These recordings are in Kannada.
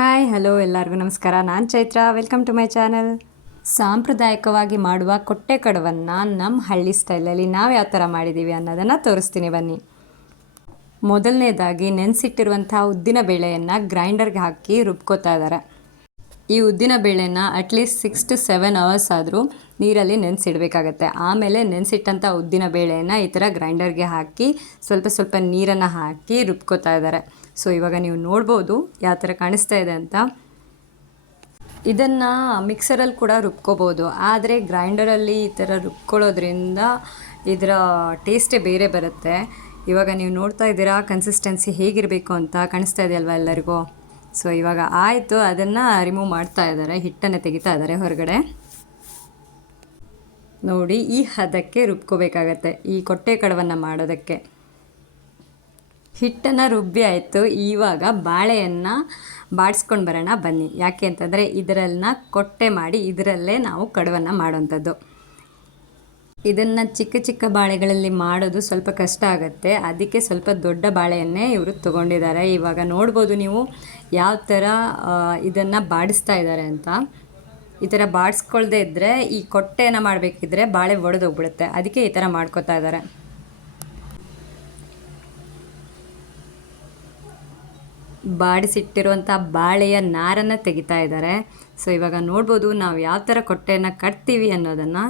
ಹಾಯ್ ಹಲೋ ಎಲ್ಲರಿಗೂ ನಮಸ್ಕಾರ. ನಾನು Chaitra. Welcome to my channel. ಸಾಂಪ್ರದಾಯಿಕವಾಗಿ ಮಾಡುವ ಕೊಟ್ಟೆ ಕಡುವನ್ನು ನಮ್ಮ ಹಳ್ಳಿ ಸ್ಟೈಲಲ್ಲಿ ನಾವು ಯಾವ ಥರ ಮಾಡಿದ್ದೀವಿ ಅನ್ನೋದನ್ನು ತೋರಿಸ್ತೀನಿ ಬನ್ನಿ. ಮೊದಲನೇದಾಗಿ ನೆನೆಸಿಟ್ಟಿರುವಂಥ ಉದ್ದಿನ ಬೇಳೆಯನ್ನು ಗ್ರೈಂಡರ್ಗೆ ಹಾಕಿ ರುಬ್ಕೋತಾ ಇದ್ದಾರೆ. ಈ ಉದ್ದಿನ ಬೇಳೆನ ಅಟ್ಲೀಸ್ಟ್ 6 to 7 hours ಆದರೂ ನೀರಲ್ಲಿ ನೆನೆಸಿಡಬೇಕಾಗತ್ತೆ. ಆಮೇಲೆ ನೆನೆಸಿಟ್ಟಂಥ ಉದ್ದಿನ ಬೇಳೆಯನ್ನು ಈ ಥರ ಗ್ರೈಂಡರ್ಗೆ ಹಾಕಿ ಸ್ವಲ್ಪ ಸ್ವಲ್ಪ ನೀರನ್ನು ಹಾಕಿ ರುಬ್ಕೋತಾ ಇದ್ದಾರೆ. ಸೊ ಇವಾಗ ನೀವು ನೋಡ್ಬೋದು ಯಾವ ಥರ ಕಾಣಿಸ್ತಾ ಇದೆ ಅಂತ. ಇದನ್ನು ಮಿಕ್ಸರಲ್ಲಿ ಕೂಡ ರುಬ್ಕೋಬೋದು, ಆದರೆ ಗ್ರೈಂಡರಲ್ಲಿ ಈ ಥರ ರುಬ್ಕೊಳ್ಳೋದ್ರಿಂದ ಇದರ ಟೇಸ್ಟೇ ಬೇರೆ ಬರುತ್ತೆ. ಇವಾಗ ನೀವು ನೋಡ್ತಾ ಇದ್ದೀರಾ ಕನ್ಸಿಸ್ಟೆನ್ಸಿ ಹೇಗಿರಬೇಕು ಅಂತ ಕಾಣಿಸ್ತಾ ಇದೆಯಲ್ವ ಎಲ್ಲರಿಗೂ. ಸೊ ಇವಾಗ ಆಯಿತು, ಅದನ್ನು ರಿಮೂವ್ ಮಾಡ್ತಾ ಇದ್ದಾರೆ, ಹಿಟ್ಟನ್ನು ತೆಗಿತಾ ಇದ್ದಾರೆ ಹೊರಗಡೆ. ನೋಡಿ, ಈ ಹದಕ್ಕೆ ರುಬ್ಕೋಬೇಕಾಗತ್ತೆ ಈ ಕೊಟ್ಟೆ ಕಡುವನ್ನು ಮಾಡೋದಕ್ಕೆ. ಹಿಟ್ಟನ್ನು ರುಬ್ಬಿ ಆಯಿತು. ಇವಾಗ ಬಾಳೆಯನ್ನು ಬಾಡಿಸ್ಕೊಂಡು ಬರೋಣ ಬನ್ನಿ. ಯಾಕೆ ಅಂತಂದರೆ ಇದರನ್ನ ಕೊಟ್ಟೆ ಮಾಡಿ ಇದರಲ್ಲೇ ನಾವು ಕಡುವನ್ನು ಮಾಡೋವಂಥದ್ದು. ಇದನ್ನು ಚಿಕ್ಕ ಚಿಕ್ಕ ಬಾಳೆಗಳಲ್ಲಿ ಮಾಡೋದು ಸ್ವಲ್ಪ ಕಷ್ಟ ಆಗುತ್ತೆ, ಅದಕ್ಕೆ ಸ್ವಲ್ಪ ದೊಡ್ಡ ಬಾಳೆಯನ್ನೇ ಇವರು ತೊಗೊಂಡಿದ್ದಾರೆ. ಇವಾಗ ನೋಡ್ಬೋದು ನೀವು ಯಾವ ಥರ ಇದನ್ನು ಬಾಡಿಸ್ತಾ ಇದ್ದಾರೆ ಅಂತ. ಈ ಥರ ಬಾಡಿಸ್ಕೊಳ್ದೇ ಇದ್ದರೆ ಈ ಕೊಟ್ಟೆನ ಮಾಡಬೇಕಿದ್ರೆ ಬಾಳೆ ಒಡೆದೋಗ್ಬಿಡುತ್ತೆ, ಅದಕ್ಕೆ ಈ ಥರ ಮಾಡ್ಕೊತಾ ಇದ್ದಾರೆ. ಬಾಡಿಸಿಟ್ಟಿರುವಂಥ ಬಾಳೆಯ ನಾರನ್ನು ತೆಗಿತಾ ಇದ್ದಾರೆ. ಸೊ ಇವಾಗ ನೋಡ್ಬೋದು ನಾವು ಯಾವ ಥರ ಕೊಟ್ಟೆಯನ್ನು ಕಟ್ತೀವಿ ಅನ್ನೋದನ್ನು.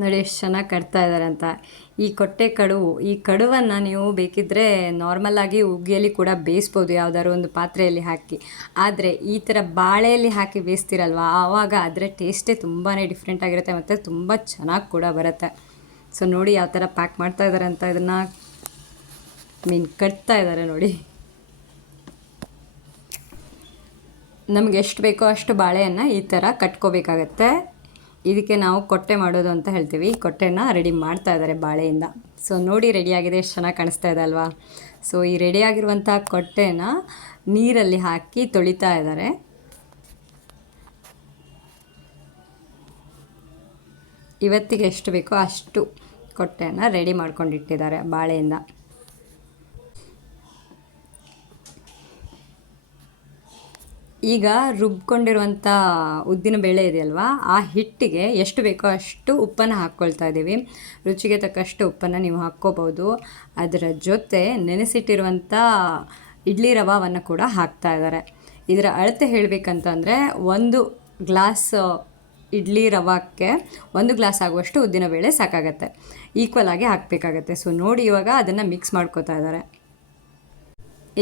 ನೋಡಿ ಎಷ್ಟು ಚೆನ್ನಾಗಿ ಕಟ್ತಾ ಇದ್ದಾರೆ ಅಂತ. ಈ ಕೊಟ್ಟೆ ಕಡುವು, ಈ ಕಡುವನ್ನು ನೀವು ಬೇಕಿದ್ದರೆ ನಾರ್ಮಲಾಗಿ ಉಗ್ಗಿಯಲ್ಲಿ ಕೂಡ ಬೇಯಿಸ್ಬೋದು, ಯಾವುದಾದ್ರು ಒಂದು ಪಾತ್ರೆಯಲ್ಲಿ ಹಾಕಿ. ಆದರೆ ಈ ಥರ ಬಾಳೆಯಲ್ಲಿ ಹಾಕಿ ಬೇಯಿಸ್ತಿರಲ್ವ, ಆವಾಗ ಅದರ ಟೇಸ್ಟೇ ತುಂಬಾ ಡಿಫ್ರೆಂಟ್ ಆಗಿರುತ್ತೆ ಮತ್ತು ತುಂಬ ಚೆನ್ನಾಗಿ ಕೂಡ ಬರುತ್ತೆ. ಸೊ ನೋಡಿ ಯಾವ ಥರ ಪ್ಯಾಕ್ ಮಾಡ್ತಾ ಇದ್ದಾರೆ ಅಂತ. ಇದನ್ನು ಕಟ್ತಾ ಇದ್ದಾರೆ ನೋಡಿ. ನಮ್ಗೆ ಎಷ್ಟು ಬೇಕೋ ಅಷ್ಟು ಬಾಳೆಯನ್ನು ಈ ಥರ ಕಟ್ಕೋಬೇಕಾಗತ್ತೆ. ಇದಕ್ಕೆ ನಾವು ಕೊಟ್ಟೆ ಮಾಡೋದು ಅಂತ ಹೇಳ್ತೀವಿ. ಕೊಟ್ಟೆನ ರೆಡಿ ಮಾಡ್ತಾ ಇದ್ದಾರೆ ಬಾಳೆಯಿಂದ. ಸೊ ನೋಡಿ ರೆಡಿಯಾಗಿದೆ, ಎಷ್ಟು ಚೆನ್ನಾಗಿ ಕಾಣಿಸ್ತಾ ಇದೆ ಅಲ್ವಾ. ಸೊ ಈ ರೆಡಿಯಾಗಿರುವಂಥ ಕೊಟ್ಟೆನ ನೀರಲ್ಲಿ ಹಾಕಿ ತೊಳಿತಾ ಇದ್ದಾರೆ. ಇವತ್ತಿಗೆ ಎಷ್ಟು ಬೇಕೋ ಅಷ್ಟು ಕೊಟ್ಟೆನ ರೆಡಿ ಮಾಡ್ಕೊಂಡಿಟ್ಟಿದ್ದಾರೆ ಬಾಳೆಯಿಂದ. ಈಗ ರುಬ್ಕೊಂಡಿರುವಂಥ ಉದ್ದಿನ ಬೇಳೆ ಇದೆಯಲ್ವ, ಆ ಹಿಟ್ಟಿಗೆ ಎಷ್ಟು ಬೇಕೋ ಅಷ್ಟು ಉಪ್ಪನ್ನು ಹಾಕ್ಕೊಳ್ತಾ ಇದ್ದೀವಿ. ರುಚಿಗೆ ತಕ್ಕಷ್ಟು ಉಪ್ಪನ್ನು ನೀವು ಹಾಕ್ಕೋಬೋದು. ಅದರ ಜೊತೆ ನೆನೆಸಿಟ್ಟಿರುವಂಥ ಇಡ್ಲಿ ರವಾವನ್ನು ಕೂಡ ಹಾಕ್ತಾ ಇದ್ದಾರೆ. ಇದರ ಅಳತೆ ಹೇಳಬೇಕಂತಂದರೆ 1 ಗ್ಲಾಸ್ ಇಡ್ಲಿ ರವಕ್ಕೆ 1 ಗ್ಲಾಸ್ ಆಗುವಷ್ಟು ಉದ್ದಿನ ಬೇಳೆ ಸಾಕಾಗತ್ತೆ. ಈಕ್ವಲ್ ಆಗಿ ಹಾಕಬೇಕಾಗತ್ತೆ. ಸೊ ನೋಡಿ ಇವಾಗ ಅದನ್ನು ಮಿಕ್ಸ್ ಮಾಡ್ಕೋತಾ ಇದ್ದಾರೆ.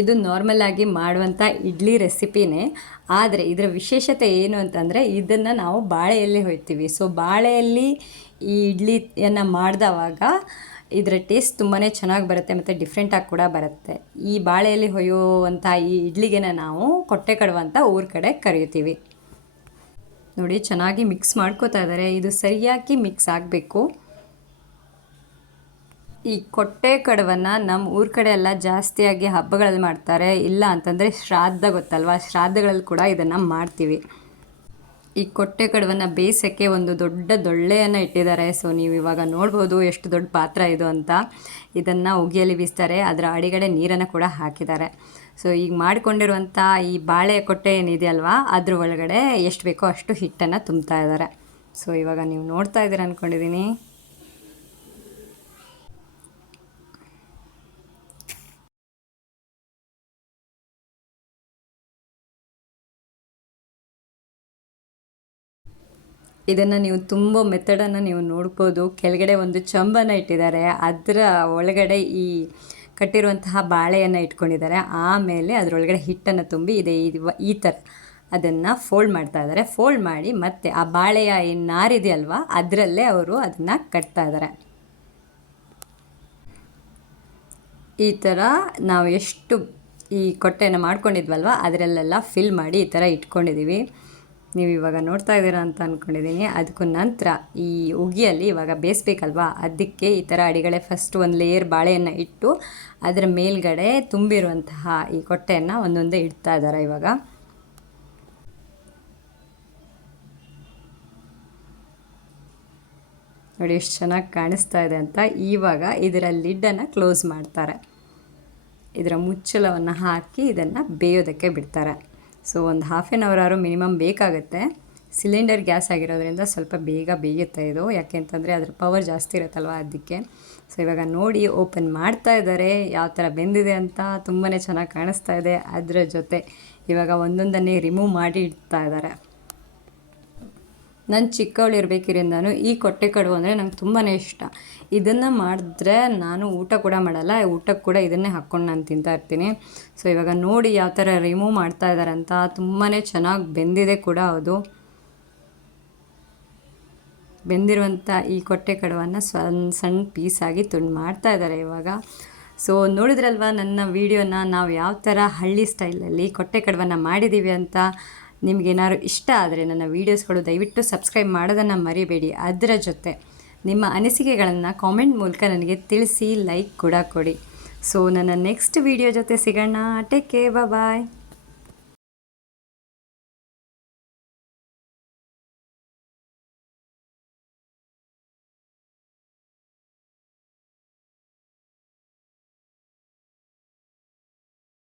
ಇದು ನಾರ್ಮಲಾಗಿ ಮಾಡುವಂಥ ಇಡ್ಲಿ ರೆಸಿಪಿನೇ, ಆದರೆ ಇದರ ವಿಶೇಷತೆ ಏನು ಅಂತಂದರೆ ಇದನ್ನು ನಾವು ಬಾಳೆಯಲ್ಲಿ ಹೊಯ್ತೀವಿ. ಸೊ ಬಾಳೆಯಲ್ಲಿ ಈ ಇಡ್ಲಿಯನ್ನು ಮಾಡಿದವಾಗ ಇದರ ಟೇಸ್ಟ್ ತುಂಬಾ ಚೆನ್ನಾಗಿ ಬರುತ್ತೆ ಮತ್ತು ಡಿಫ್ರೆಂಟಾಗಿ ಕೂಡ ಬರುತ್ತೆ. ಈ ಬಾಳೆಯಲ್ಲಿ ಹೊಯ್ಯುವಂಥ ಈ ಇಡ್ಲಿಗೆನ ನಾವು ಕೊಟ್ಟೆ ಕಡುವು ಅಂತ ಊರ ಕಡೆ ಕರಿತೀವಿ. ನೋಡಿ ಚೆನ್ನಾಗಿ ಮಿಕ್ಸ್ ಮಾಡ್ಕೋತಾ ಇದ್ದಾರೆ. ಇದು ಸರಿಯಾಗಿ ಮಿಕ್ಸ್ ಆಗಬೇಕು. ಈ ಕೊಟ್ಟೆ ಕಡುವನ್ನು ನಮ್ಮ ಊರ ಕಡೆ ಎಲ್ಲ ಜಾಸ್ತಿಯಾಗಿ ಹಬ್ಬಗಳಲ್ಲಿ ಮಾಡ್ತಾರೆ, ಇಲ್ಲ ಅಂತಂದರೆ ಶ್ರಾದ್ದ ಗೊತ್ತಲ್ವ, ಶ್ರಾದ್ದಗಳಲ್ಲಿ ಕೂಡ ಇದನ್ನು ಮಾಡ್ತೀವಿ. ಈ ಕೊಟ್ಟೆ ಕಡುವನ್ನು ಬೇಯಿಸೋಕ್ಕೆ ಒಂದು ದೊಡ್ಡ ದೊಳ್ಳೆಯನ್ನು ಇಟ್ಟಿದ್ದಾರೆ. ಸೊ ನೀವು ಇವಾಗ ನೋಡ್ಬೋದು ಎಷ್ಟು ದೊಡ್ಡ ಪಾತ್ರ ಇದು ಅಂತ. ಇದನ್ನು ಉಗಿಯಲ್ಲಿ ಬೀಸ್ತಾರೆ, ಅದರ ಅಡಿಗಡೆ ನೀರನ್ನು ಕೂಡ ಹಾಕಿದ್ದಾರೆ. ಸೊ ಈಗ ಮಾಡಿಕೊಂಡಿರುವಂಥ ಈ ಬಾಳೆ ಕೊಟ್ಟೆ ಏನಿದೆಯಲ್ವಾ, ಅದ್ರ ಒಳಗಡೆ ಎಷ್ಟು ಬೇಕೋ ಅಷ್ಟು ಹಿಟ್ಟನ್ನು ತುಂಬ್ತಾ ಇದ್ದಾರೆ. ಸೊ ಇವಾಗ ನೀವು ನೋಡ್ತಾ ಇದ್ದೀರ ಅಂದ್ಕೊಂಡಿದ್ದೀನಿ. ಇದನ್ನು ನೀವು ತುಂಬ ಮೆಥಡನ್ನು ನೀವು ನೋಡ್ಬೋದು. ಕೆಳಗಡೆ ಒಂದು ಚಂಬನ್ನು ಇಟ್ಟಿದ್ದಾರೆ, ಅದರ ಒಳಗಡೆ ಈ ಕಟ್ಟಿರುವಂತಹ ಬಾಳೆಯನ್ನು ಇಟ್ಕೊಂಡಿದ್ದಾರೆ. ಆಮೇಲೆ ಅದರೊಳಗಡೆ ಹಿಟ್ಟನ್ನು ತುಂಬಿ ಈ ಥರ ಅದನ್ನು ಫೋಲ್ಡ್ ಮಾಡ್ತಾ ಇದ್ದಾರೆ. ಫೋಲ್ಡ್ ಮಾಡಿ ಮತ್ತೆ ಆ ಬಾಳೆಯ ಏನು ನಾರಿದೆಯಲ್ವ ಅದರಲ್ಲೇ ಅವರು ಅದನ್ನು ಕಟ್ತಾ ಇದ್ದಾರೆ. ಈ ಥರ ನಾವು ಎಷ್ಟು ಈ ಕೊಟ್ಟೆಯನ್ನು ಮಾಡ್ಕೊಂಡಿದ್ವಲ್ವ ಅದರಲ್ಲೆಲ್ಲ ಫಿಲ್ ಮಾಡಿ ಈ ಥರ ಇಟ್ಕೊಂಡಿದ್ದೀವಿ. ನೀವು ಇವಾಗ ನೋಡ್ತಾ ಇದ್ದೀರಾ ಅಂತ ಅಂದ್ಕೊಂಡಿದ್ದೀನಿ. ಅದಕ್ಕೂ ನಂತರ ಈ ಉಗಿಯಲ್ಲಿ ಇವಾಗ ಬೇಯಿಸ್ಬೇಕಲ್ವಾ, ಅದಕ್ಕೆ ಈ ಥರ ಅಡಿಗಡೆ ಫಸ್ಟ್ ಒಂದು ಲೇಯರ್ ಬಾಳೆಯನ್ನು ಇಟ್ಟು ಅದರ ಮೇಲ್ಗಡೆ ತುಂಬಿರುವಂತಹ ಈ ಕೊಟ್ಟೆಯನ್ನು ಒಂದೊಂದೇ ಇಡ್ತಾ ಇದ್ದಾರೆ ಇವಾಗ. ನೋಡಿ ಎಷ್ಟು ಚೆನ್ನಾಗಿ ಕಾಣಿಸ್ತಾ ಇದೆ ಅಂತ. ಇವಾಗ ಇದರ ಲಿಡ್ಡನ್ನು ಕ್ಲೋಸ್ ಮಾಡ್ತಾರೆ. ಇದರ ಮುಚ್ಚಳವನ್ನು ಹಾಕಿ ಇದನ್ನು ಬೇಯೋದಕ್ಕೆ ಬಿಡ್ತಾರೆ. ಸೊ ಒಂದು ಹಾಫ್ ಆನ್ ಅವರ್ ಆದರೂ ಮಿನಿಮಮ್ ಬೇಕಾಗುತ್ತೆ. ಸಿಲಿಂಡರ್ ಗ್ಯಾಸ್ ಆಗಿರೋದ್ರಿಂದ ಸ್ವಲ್ಪ ಬೇಗ ಬೇಯುತ್ತೆ ಇದು, ಯಾಕೆ ಅಂತಂದರೆ ಅದ್ರ ಪವರ್ ಜಾಸ್ತಿ ಇರುತ್ತಲ್ವ ಅದಕ್ಕೆ. ಸೊ ಇವಾಗ ನೋಡಿ ಓಪನ್ ಮಾಡ್ತಾ ಇದ್ದಾರೆ ಯಾವ ಥರ ಬೆಂದಿದೆ ಅಂತ. ತುಂಬಾ ಚೆನ್ನಾಗಿ ಕಾಣಿಸ್ತಾ ಇದೆ. ಅದರ ಜೊತೆ ಇವಾಗ ಒಂದೊಂದನ್ನೇ ರಿಮೂವ್ ಮಾಡಿ ಇಡ್ತಾ ಇದ್ದಾರೆ. ನಾನು ಚಿಕ್ಕವಳು ಇರಬೇಕಿರಿಂದನೂ ಈ ಕೊಟ್ಟೆ ಕಡುಬು ಅಂದರೆ ನಂಗೆ ತುಂಬಾ ಇಷ್ಟ. ಇದನ್ನು ಮಾಡಿದ್ರೆ ನಾನು ಊಟ ಕೂಡ ಮಾಡಲ್ಲ, ಊಟಕ್ಕೆ ಕೂಡ ಇದನ್ನೇ ಹಾಕ್ಕೊಂಡು ನಾನು ತಿಂತಾ ಇರ್ತೀನಿ. ಸೊ ಇವಾಗ ನೋಡಿ ಯಾವ ಥರ ರಿಮೂವ್ ಮಾಡ್ತಾ ಇದ್ದಾರೆ ಅಂತ. ತುಂಬಾ ಚೆನ್ನಾಗಿ ಬೆಂದಿದೆ ಕೂಡ ಅದು. ಬೆಂದಿರುವಂಥ ಈ ಕೊಟ್ಟೆ ಕಡುಬನ್ನು ಸಣ್ಣ ಸಣ್ಣ ಪೀಸಾಗಿ ತುಂಡು ಮಾಡ್ತಾ ಇದ್ದಾರೆ ಇವಾಗ. ಸೊ ನೋಡಿದ್ರಲ್ವ ನನ್ನ ವೀಡಿಯೋನ ನಾವು ಯಾವ ಥರ ಹಳ್ಳಿ ಸ್ಟೈಲಲ್ಲಿ ಕೊಟ್ಟೆ ಕಡುಬನ್ನು ಮಾಡಿದ್ದೀವಿ ಅಂತ. ನಿಮಗೇನಾದ್ರು ಇಷ್ಟ ಆದರೆ ನನ್ನ ವೀಡಿಯೋಸ್ಗಳು ದಯವಿಟ್ಟು ಸಬ್ಸ್ಕ್ರೈಬ್ ಮಾಡೋದನ್ನು ಮರಿಬೇಡಿ. ಅದರ ಜೊತೆ ನಿಮ್ಮ ಅನಿಸಿಕೆಗಳನ್ನು ಕಾಮೆಂಟ್ ಮೂಲಕ ನನಗೆ ತಿಳಿಸಿ, ಲೈಕ್ ಕೂಡ ಕೊಡಿ. ಸೊ ನನ್ನ ನೆಕ್ಸ್ಟ್ ವೀಡಿಯೋ ಜೊತೆ ಸಿಗೋಣ. ಟೇಕ್ ಕೇರ್, ಬಾಯ್.